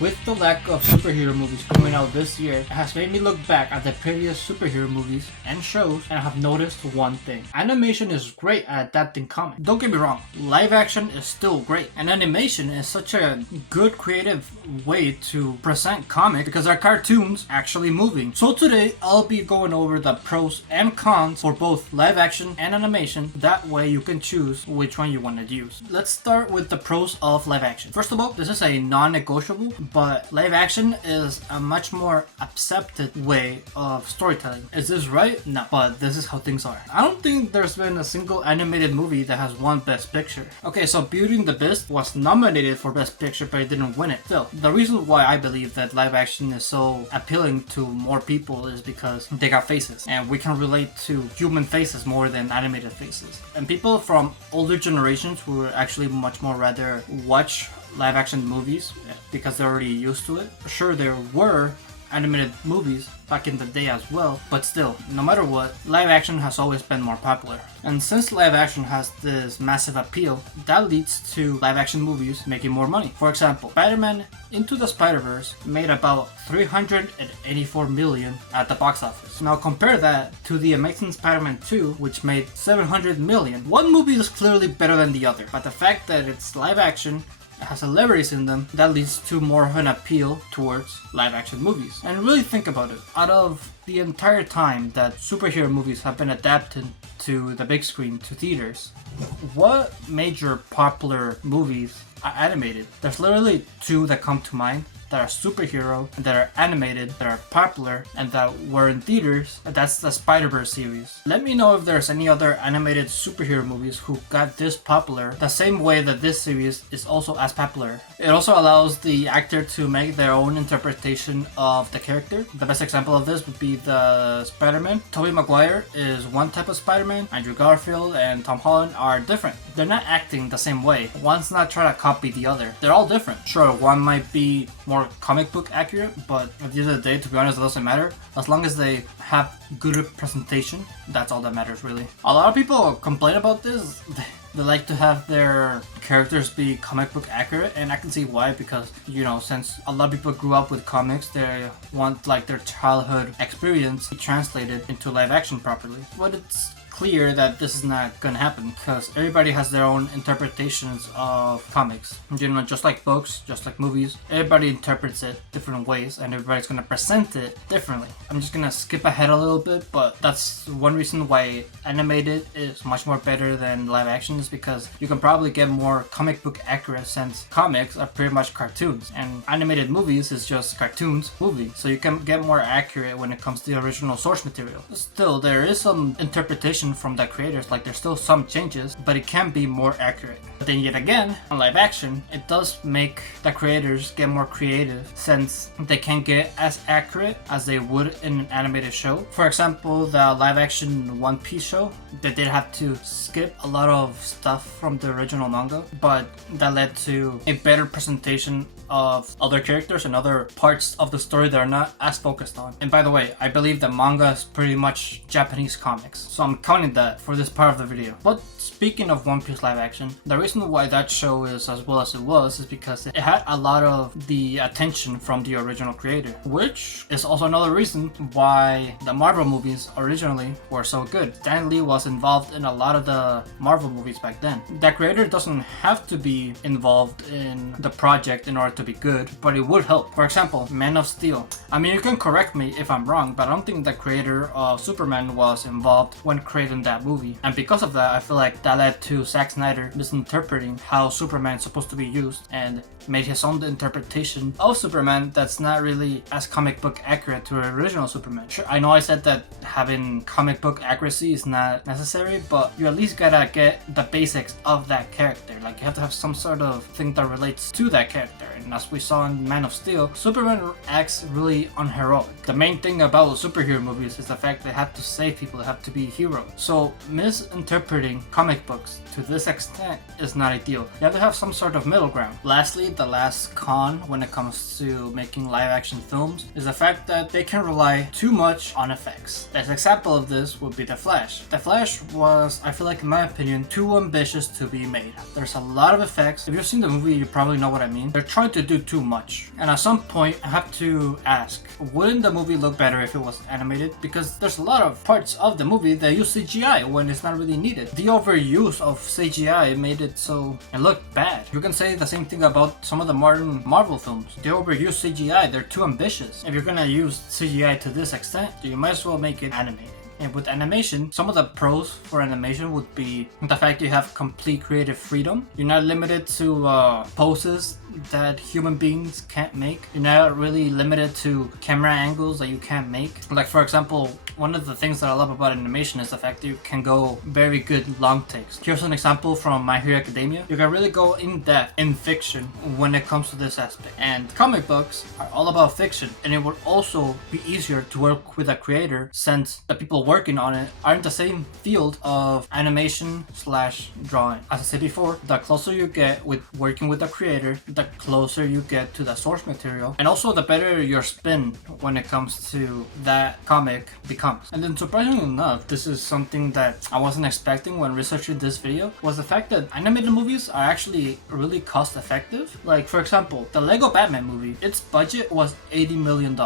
With the lack of superhero movies coming out this year, it has made me look back at the previous superhero movies and shows and have noticed one thing. Animation is great at adapting comics. Don't get me wrong, live action is still great. And animation is such a good creative way to present comics because they're cartoons actually moving. So today, I'll be going over the pros and cons for both live action and animation. That way you can choose which one you want to use. Let's start with the pros of live action. First of all, this is a non-negotiable, but live action is a much more accepted way of storytelling. Is this right? No, but this is how things are. I don't think there's been a single animated movie that has won Best Picture. Okay, so Beauty and the Beast was nominated for Best Picture, but it didn't win it. Still, the reason why I believe that live action is so appealing to more people is because they got faces, and we can relate to human faces more than animated faces. And people from older generations would actually much more rather watch live action movies because they're already used to it. Sure, there were animated movies back in the day as well, but still, no matter what, live action has always been more popular. And since live action has this massive appeal, that leads to live action movies making more money. For example, Spider-Man Into the Spider-Verse made about $384 million at the box office. Now compare that to The Amazing Spider-Man 2, which made $700 million. One movie is clearly better than the other, but the fact that it's live action has celebrities in them, that leads to more of an appeal towards live action movies. And really think about it, out of the entire time that superhero movies have been adapted to the big screen, to theaters, what major popular movies are animated? There's literally two that come to mind that are superhero, that are animated, that are popular, and that were in theaters. That's the Spider-Verse series. Let me know if there's any other animated superhero movies who got this popular the same way that this series is also as popular. It also allows the actor to make their own interpretation of the character. The best example of this would be the Spider-Man. Tobey Maguire is one type of Spider-Man. Andrew Garfield and Tom Holland are different. They're not acting the same way. One's not trying to copy the other. They're all different. Sure, one might be more comic book accurate, but at the end of the day, to be honest, it doesn't matter. As long as they have good presentation, that's all that matters really. A lot of people complain about this. They like to have their characters be comic book accurate, and I can see why, because, you know, since a lot of people grew up with comics, they want like their childhood experience translated into live action properly. But it's clear that this is not gonna happen because everybody has their own interpretations of comics. You know, just like books, just like movies, everybody interprets it different ways and everybody's gonna present it differently. I'm just gonna skip ahead a little bit, but that's one reason why animated is much more better than live action, is because you can probably get more comic book accurate since comics are pretty much cartoons and animated movies is just cartoons movies, so you can get more accurate when it comes to the original source material. Still, there is some interpretation from the creators, like there's still some changes, but it can be more accurate. But then yet again, on live action, it does make the creators get more creative since they can't get as accurate as they would in an animated show. For example, the live action One Piece show, they did have to skip a lot of stuff from the original manga, but that led to a better presentation of other characters and other parts of the story that are not as focused on. And by the way, I believe that manga is pretty much Japanese comics, so I'm counting that for this part of the video. But speaking of One Piece live action, the reason why that show is as well as it was is because it had a lot of the attention from the original creator, which is also another reason why the Marvel movies originally were so good. Stan Lee was involved in a lot of the Marvel movies back then. The creator doesn't have to be involved in the project in order to be good, but it would help. For example, Man of Steel. I mean, you can correct me if I'm wrong, but I don't think the creator of Superman was involved when creating that movie. And because of that, I feel like that led to Zack Snyder misinterpreting how Superman is supposed to be used and made his own interpretation of Superman that's not really as comic book accurate to the original Superman. Sure, I know I said that having comic book accuracy is not necessary, but you at least gotta get the basics of that character. Like, you have to have some sort of thing that relates to that character. And as we saw in Man of Steel, Superman acts really unheroic. The main thing about superhero movies is the fact they have to save people, they have to be heroes. So misinterpreting comic books to this extent is not ideal. You have to have some sort of middle ground. Lastly, the last con when it comes to making live action films is the fact that they can rely too much on effects. As an example of this would be The Flash. The Flash was, I feel like in my opinion, too ambitious to be made. There's a lot of effects. If you've seen the movie, you probably know what I mean. They're trying to to do too much. And at some point, I have to ask, wouldn't the movie look better if it was animated? Because there's a lot of parts of the movie that use CGI when it's not really needed. The overuse of CGI made it so it looked bad. You can say the same thing about some of the modern Marvel films. They overuse CGI, they're too ambitious. If you're gonna use CGI to this extent, you might as well make it animated. And with animation, some of the pros for animation would be the fact you have complete creative freedom. You're not limited to poses that human beings can't make. You're not really limited to camera angles that you can't make. Like, for example, one of the things that I love about animation is the fact that you can go very good long takes. Here's an example from My Hero Academia. You can really go in depth in fiction when it comes to this aspect. And comic books are all about fiction, and it would also be easier to work with a creator since the people working on it are in the same field of animation / drawing. As I said before, the closer you get with working with a creator, the closer you get to the source material, and also the better your spin when it comes to that comic becomes. And then surprisingly enough, this is something that I wasn't expecting when researching this video, was the fact that animated movies are actually really cost effective. Like, for example, the Lego Batman movie, its budget was $80 million.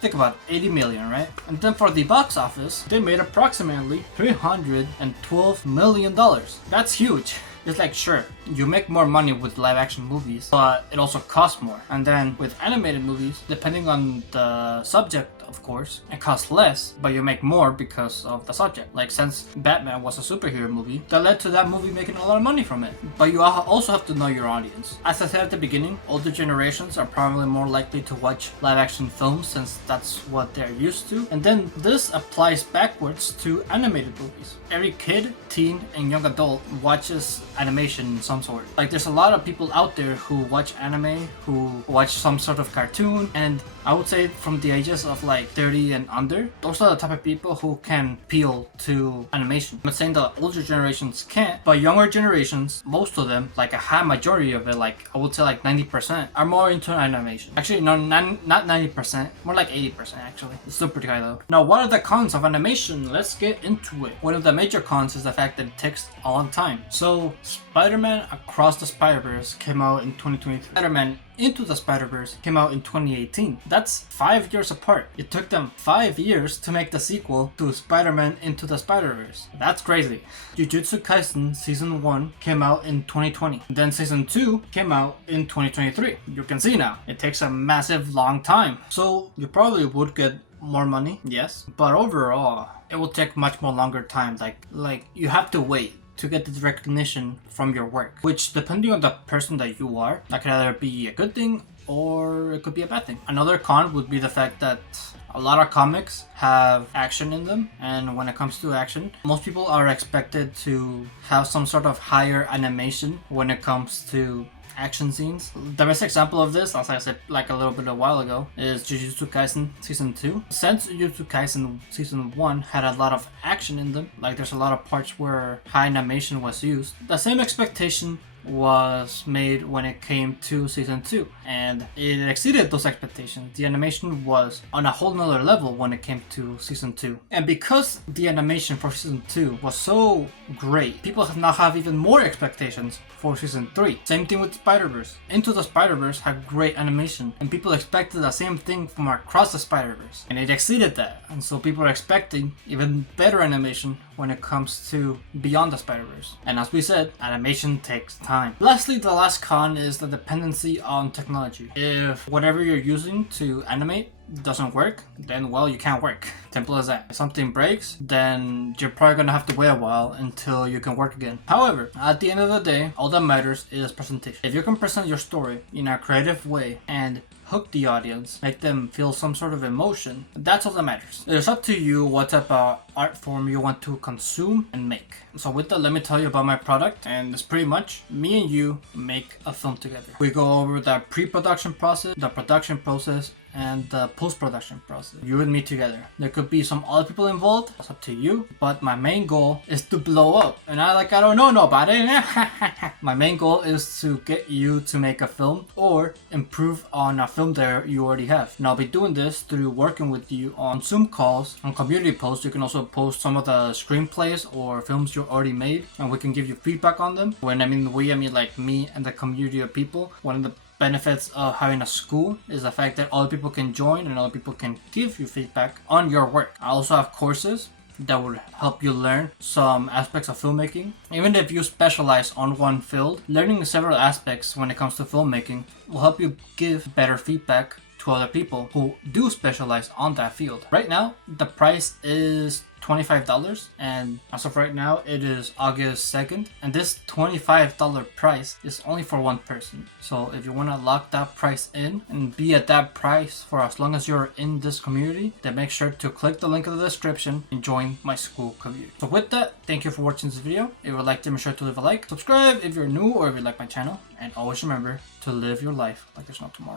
Think about it, 80 million, right? And then for the box office, they made approximately $312 million. That's huge. It's like, sure, you make more money with live action movies, but it also costs more. And then with animated movies, depending on the subject, of course, it costs less, but you make more because of the subject. Like, since Batman was a superhero movie, that led to that movie making a lot of money from it. But you also have to know your audience. As I said at the beginning, older generations are probably more likely to watch live action films since that's what they're used to. And then this applies backwards to animated movies. Every kid, teen, and young adult watches animation in some sort. Like, there's a lot of people out there who watch anime, who watch some sort of cartoon, and I would say from the ages of like 30 and under, those are the type of people who can appeal to animation. I'm not saying the older generations can't, but younger generations, most of them, like a high majority of it, like I would say like 90%, are more into animation. Actually, no, not 90%, more like 80% actually. It's still pretty high though. Now, what are the cons of animation? Let's get into it. One of the major cons is the fact that it takes a long time. So, Spider-Man Across the Spider-Verse came out in 2023. Spider-Man Into the Spider-Verse came out in 2018. That's 5 years apart. It took them 5 years to make the sequel to Spider-Man Into the Spider-Verse. That's crazy. Jujutsu Kaisen Season 1 came out in 2020. Then Season 2 came out in 2023. You can see now, it takes a massive long time. So you probably would get more money, yes, but overall, it will take much more longer time. Like you have to wait to get this recognition from your work, which depending on the person that you are, that could either be a good thing or it could be a bad thing. Another con would be the fact that a lot of comics have action in them, and when it comes to action, most people are expected to have some sort of higher animation when it comes to action scenes. The best example of this, as I said like a little bit a while ago, is Jujutsu Kaisen Season 2. Since Jujutsu Kaisen Season 1 had a lot of action in them, like there's a lot of parts where high animation was used, the same expectation was made when it came to Season 2, and it exceeded those expectations. The animation was on a whole nother level when it came to Season 2. And because the animation for Season 2 was so great, people now have even more expectations for Season 3. Same thing with Spider-Verse. Into the Spider-Verse had great animation, and people expected the same thing from Across the Spider-Verse, and it exceeded that. And so people are expecting even better animation when it comes to Beyond the Spider-Verse. And as we said, animation takes time. Lastly, the last con is the dependency on technology. If whatever you're using to animate doesn't work, then well, you can't work. Simple as that. If something breaks, then you're probably gonna have to wait a while until you can work again. However, at the end of the day, all that matters is presentation. If you can present your story in a creative way and hook the audience, make them feel some sort of emotion, that's all that matters. It's up to you what type of art form you want to consume and make. So with that, let me tell you about my product, and it's pretty much me and you make a film together. We go over the pre-production process, the production process, and the post-production process. You and me together. There could be some other people involved, it's up to you, but my main goal is to blow up. And I don't know nobody. My main goal is to get you to make a film or improve on a film that you already have. And I'll be doing this through working with you on Zoom calls, on community posts. You can also post some of the screenplays or films you already made, and we can give you feedback on them. When I mean we, I mean like me and the community of people. One of the benefits of having a school is the fact that other people can join and other people can give you feedback on your work. I also have courses that will help you learn some aspects of filmmaking. Even if you specialize on one field, learning several aspects when it comes to filmmaking will help you give better feedback to other people who do specialize on that field. Right now, the price is $25, and as of right now, it is August 2nd, and this $25 price is only for one person. So if you want to lock that price in and be at that price for as long as you're in this community, then make sure to click the link in the description and join my school community. So with that, thank you for watching this video. If you would like to, make sure to leave a like, subscribe if you're new or if you like my channel, and always remember to live your life like there's no tomorrow.